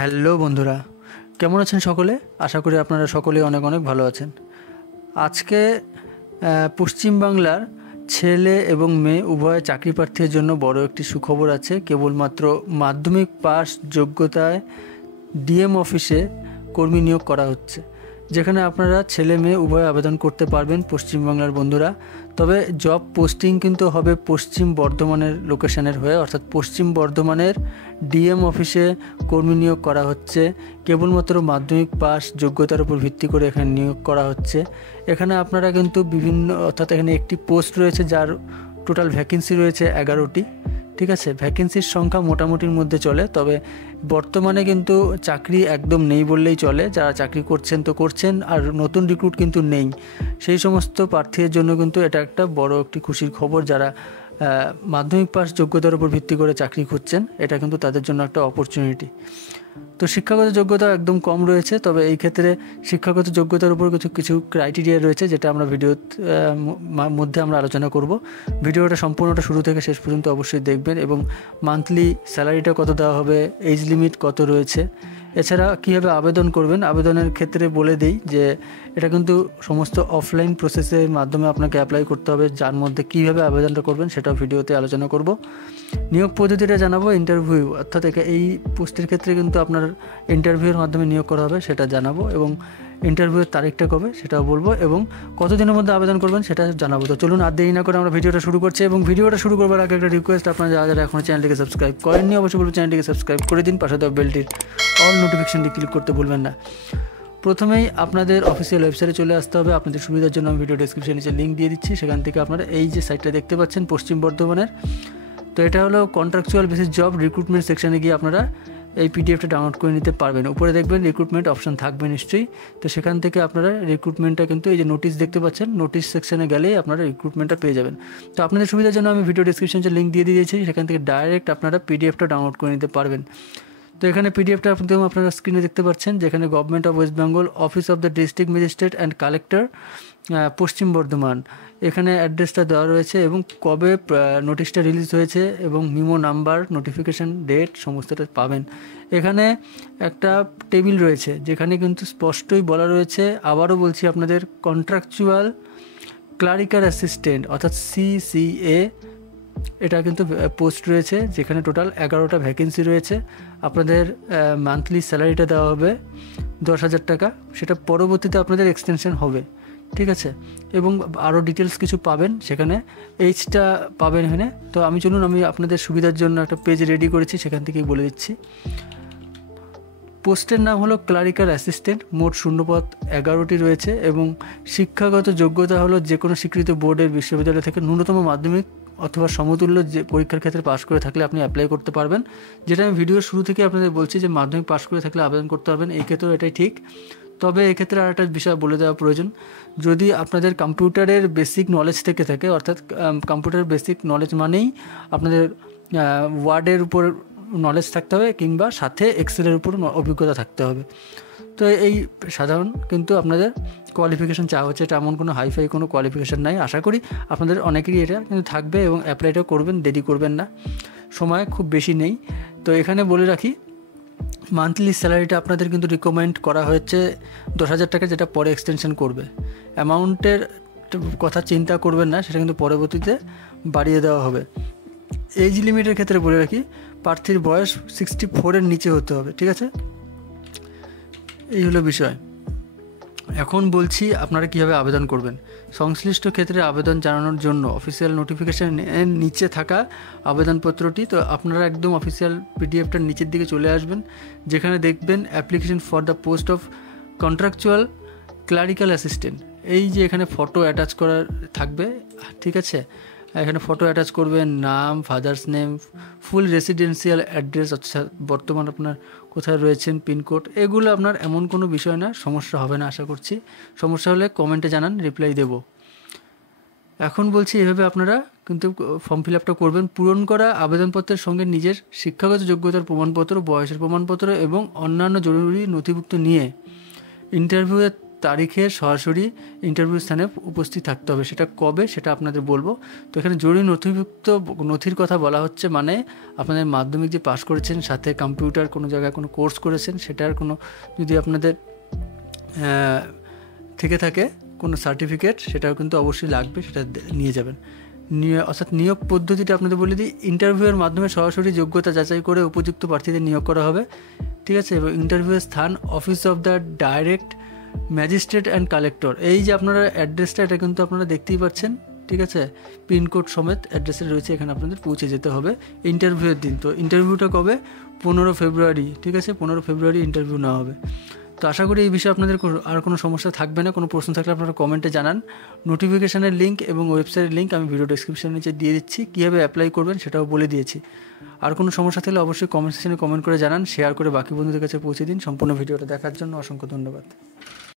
Hello বন্ধুরা, কেমন আছেন সকলে? আশা করি আপনারা সকলেই অনেক অনেক ভালো আছেন। আজকে পশ্চিমবাংলার ছেলে এবং মেয়ে উভয় চাকরি প্রার্থীর জন্য বড় একটি সুখবর আছে। কেবলমাত্র মাধ্যমিক পাস যোগ্যতায় ডিএম অফিসে কর্মী নিয়োগ করা হচ্ছে, যেখানে আপনারা ছেলে মেয়ে উভয় আবেদন করতে পারবেন পশ্চিমবাংলার বন্ধুরা। তবে জব পোস্টিং কিন্তু হবে পশ্চিম বর্ধমানের লোকেশনের হয়ে, অর্থাৎ পশ্চিম বর্ধমানের ডিএম অফিসে কর্মী নিয়োগ করা হচ্ছে। কেবলমাত্র মাধ্যমিক পাস যোগ্যতার উপর ভিত্তি করে এখানে নিয়োগ করা হচ্ছে। এখানে আপনারা কিন্তু অর্থাৎ এখানে একটি পোস্ট রয়েছে যার টোটাল ভ্যাকেন্সি রয়েছে 11টি। ঠিক আছে, ভ্যাকেন্সির সংখ্যা মোটামুটির মধ্যে চলে, তবে বর্তমানে কিন্তু চাকরি একদম নেই বললেই চলে। যারা চাকরি করছেন তো করছেন, আর নতুন রিক্রুট কিন্তু নেই। সেই সমস্ত প্রার্থীদের জন্য কিন্তু এটা একটা বড় একটি খুশির খবর। যারা মাধ্যমিক পাস যোগ্যতার উপর ভিত্তি করে চাকরি খুঁজছেন, এটা কিন্তু তাদের জন্য একটা অপরচুনিটি। তো শিক্ষাগত যোগ্যতা একদম কম রয়েছে, তবে এই ক্ষেত্রে শিক্ষাগত যোগ্যতার উপর কিছু ক্রাইটেরিয়া রয়েছে, যেটা আমরা ভিডিওর মধ্যে আমরা আলোচনা করব। ভিডিওটা সম্পূর্ণটা শুরু থেকে শেষ পর্যন্ত অবশ্যই দেখবেন, এবং মান্থলি স্যালারিটা কত দেওয়া হবে, এজ লিমিট কত রয়েছে, এছাড়া কীভাবে আবেদন করবেন। আবেদনের ক্ষেত্রে বলে দিই যে এটা কিন্তু সমস্ত অফলাইন প্রসেসের মাধ্যমে আপনাকে অ্যাপ্লাই করতে হবে, যার মধ্যে কীভাবে আবেদনটা করবেন সেটাও ভিডিওতে আলোচনা করব। নিয়োগ পদ্ধতিটা জানাবো, ইন্টারভিউ অর্থাৎ এই পোস্টের ক্ষেত্রে কিন্তু আপনার ইন্টারভিউর মাধ্যমে নিয়োগ করা হবে সেটা জানাবো, এবং ইন্টারভিউয়ের তারিখটা কবে সেটাও বলবো, এবং কতদিনের মধ্যে আবেদন করবেন সেটা জানাবো। তো চলুন আর দেরি না করে আমরা ভিডিওটা শুরু করছি। এবং ভিডিওটা শুরু করবার আগে একটা রিকোয়েস্ট, আপনারা যারা এখনও চ্যানেলটিকে সাবস্ক্রাইব করেননি অবশ্যই বলবো চ্যানেলটিকে সাবস্ক্রাইব করে দিন, পাশে দেওয়া বেলটির অল নোটিফিকেশনটি ক্লিক করতে ভুলবেন না। প্রথমেই আপনাদের অফিসিয়াল ওয়েবসাইটে চলে আসতে হবে। আপনাদের সুবিধার জন্য আমি ভিডিও ডেসক্রিপশনে নিচে লিঙ্ক দিয়ে দিচ্ছি, সেখান থেকে আপনারা এই যে সাইটটা দেখতে পাচ্ছেন পশ্চিম বর্ধমানের, তো এটা হলো কন্ট্রাকচুয়াল বেসিস জব রিক্রুটমেন্ট সেকশনে গিয়ে আপনারা এই পিডিএফটা ডাউনলোড করে নিতে পারবেন। উপরে দেখবেন রিক্রুটমেন্ট অপশন থাকবে নিশ্চয়ই, তো সেখান থেকে আপনারা রিক্রুটমেন্টটা কিন্তু এই যে নোটিশ দেখতে পাচ্ছেন, নোটিশ সেকশনে গেলেই আপনারা রিক্রুটমেন্টটা পেয়ে যাবেন। তো আপনাদের সুবিধার জন্য আমি ভিডিও ডেসক্রিপশনে লিঙ্ক দিয়ে দিয়েছি, সেখান থেকে ডাইরেক্ট আপনারা পিডিএফটা ডাউনলোড করে নিতে পারবেন। তো এখানে পিডিএফটা আপনারা স্ক্রিনে দেখতে পাচ্ছেন, যেখানে government of West Bengal, office of the district magistrate and collector, পশ্চিম বর্ধমান, এখানে অ্যাড্রেসটা দেওয়া রয়েছে এবং কবে নোটিশটা রিলিজ হয়েছে এবং মিমো নাম্বার, নোটিফিকেশান ডেট সমস্তটা পাবেন। এখানে একটা টেবিল রয়েছে যেখানে কিন্তু স্পষ্টই বলা রয়েছে, আবারও বলছি আপনাদের, কন্ট্রাকচুয়াল ক্লারিক্যাল অ্যাসিস্ট্যান্ট অর্থাৎ CCA, এটা কিন্তু পোস্ট রয়েছে, যেখানে টোটাল 11টা ভ্যাকেন্সি রয়েছে। আপনাদের মান্থলি স্যালারিটা দেওয়া হবে 10,000 টাকা, সেটা পরবর্তীতে আপনাদের এক্সটেনশন হবে। ঠিক আছে, এবং আরও ডিটেলস কিছু পাবেন সেখানে, এইচটা পাবেন এখানে। তো আমি আপনাদের সুবিধার জন্য একটা পেজ রেডি করেছি, সেখান থেকেই বলে দিচ্ছি। পোস্টের নাম হলো ক্লারিক্যাল অ্যাসিস্ট্যান্ট, মোট শূন্যপদ 11টি রয়েছে, এবং শিক্ষাগত যোগ্যতা হলো যে কোনো স্বীকৃত বোর্ডের বিশ্ববিদ্যালয় থেকে ন্যূনতম মাধ্যমিক অথবা সমতুল্য যে পরীক্ষার ক্ষেত্রে পাশ করে থাকলে আপনি অ্যাপ্লাই করতে পারবেন। যেটা আমি ভিডিওর শুরু থেকে আপনাদের বলছি যে মাধ্যমিক পাশ করে থাকলে আবেদন করতে পারবেন, এই ক্ষেত্রেও এটাই ঠিক। তবে এক্ষেত্রে আর একটা বিষয় বলে দেওয়া প্রয়োজন, যদি আপনাদের কম্পিউটারের বেসিক নলেজ থেকে থাকে, অর্থাৎ কম্পিউটারের বেসিক নলেজ মানেই আপনাদের ওয়ার্ডের উপর নলেজ থাকতে হবে, কিংবা সাথে এক্সেলের উপর অভিজ্ঞতা থাকতে হবে। তো এই সাধারণ কিন্তু আপনাদের কোয়ালিফিকেশান চাওয়া হচ্ছে, এটা এমন কোনো হাইফাই কোনো কোয়ালিফিকেশান নাই। আশা করি আপনাদের অনেকেরই এটা কিন্তু থাকবে, এবং অ্যাপ্লাইটাও করবেন, দেরি করবেন না, সময় খুব বেশি নেই। তো এখানে বলে রাখি, মান্থলি স্যালারিটা আপনাদের কিন্তু রিকমেন্ড করা হয়েছে 10,000 টাকা, যেটা পরে এক্সটেনশন করবে। অ্যামাউন্টের কথা চিন্তা করবেন না, সেটা কিন্তু পরবর্তীতে বাড়িয়ে দেওয়া হবে। এজ লিমিটের ক্ষেত্রে বলে রাখি, প্রার্থীর বয়স 64-এর নিচে হতে হবে। ঠিক আছে, এই হলো বিষয়। এখন বলছি আপনারা কীভাবে আবেদন করবেন। সংশ্লিষ্ট ক্ষেত্রে আবেদন জানানোর জন্য অফিসিয়াল নোটিফিকেশানের নিচে থাকা আবেদনপত্রটি, তো আপনারা একদম অফিসিয়াল পিডিএফটার নিচের দিকে চলে আসবেন, যেখানে দেখবেন application for the post of contractual clerical assistant, এই যে এখানে ফটো অ্যাটাচ করা থাকবে। ঠিক আছে, এখানে ফটো অ্যাটাচ করবেন, নাম, ফাদার্স নেম, ফুল রেসিডেন্সিয়াল অ্যাড্রেস, আচ্ছা বর্তমান আপনার কোথায় রয়েছেন, পিনকোড, এগুলো আপনার এমন কোনো বিষয় না, সমস্যা হবে না আশা করছি। সমস্যা হলে কমেন্টে জানান, রিপ্লাই দেব। এখন বলছি এভাবে আপনারা কিন্তু ফর্ম ফিল আপটা করবেন। পূরণ করা আবেদনপত্রের সঙ্গে নিজের শিক্ষাগত যোগ্যতার প্রমাণপত্র, বয়সের প্রমাণপত্র এবং অন্যান্য জরুরি নথিভুক্ত নিয়ে ইন্টারভিউয়ের তারিখে সরাসরি ইন্টারভিউ স্থানে উপস্থিত থাকতে হবে। সেটা কবে সেটা আপনাদের বলবো। তো এখানে জরুরি নথিভুক্ত নথির কথা বলা হচ্ছে, মানে আপনাদের মাধ্যমিক যে পাস করেছেন, সাথে কম্পিউটার কোনো জায়গায় কোনো কোর্স করেছেন, সেটার কোনো যদি আপনাদের থেকে থাকে কোনো সার্টিফিকেট, সেটাও কিন্তু অবশ্যই লাগবে, সেটা নিয়ে যাবেন। অর্থাৎ নিয়োগ পদ্ধতিটা আপনাদের বলে দিই, ইন্টারভিউয়ের মাধ্যমে সরাসরি যোগ্যতা যাচাই করে উপযুক্ত প্রার্থীদের নিয়োগ করা হবে, ঠিক আছে। এবং ইন্টারভিউয়ের স্থান office of the direct magistrate and collector. এই যে আপনারা অ্যাড্রেসটা, এটা কিন্তু আপনারা দেখতেই পাচ্ছেন, ঠিক আছে, পিনকোড সমেত অ্যাড্রেসে রয়েছে, এখানে আপনাদের পৌঁছে যেতে হবে ইন্টারভিউয়ের দিন। তো ইন্টারভিউটা কবে? 15 ফেব্রুয়ারি, ঠিক আছে, 15 ফেব্রুয়ারি ইন্টারভিউ নেওয়া হবে। তো আশা করি এই বিষয়ে আপনাদের আর কোনো সমস্যা থাকবে না। কোনো প্রশ্ন থাকলে আপনারা কমেন্টে জানান। নোটিফিকেশানের লিঙ্ক এবং ওয়েবসাইটের লিঙ্ক আমি ভিডিও ডেসক্রিপশনের নিচে দিয়ে দিচ্ছি, কীভাবে অ্যাপ্লাই করবেন সেটাও বলে দিয়েছি। আর কোনো সমস্যা থাকলে অবশ্যই কমেন্ট সেকশনে কমেন্ট করে জানান, শেয়ার করে বাকি বন্ধুদের কাছে পৌঁছে দিন। সম্পূর্ণ ভিডিওটা দেখার জন্য অসংখ্য ধন্যবাদ।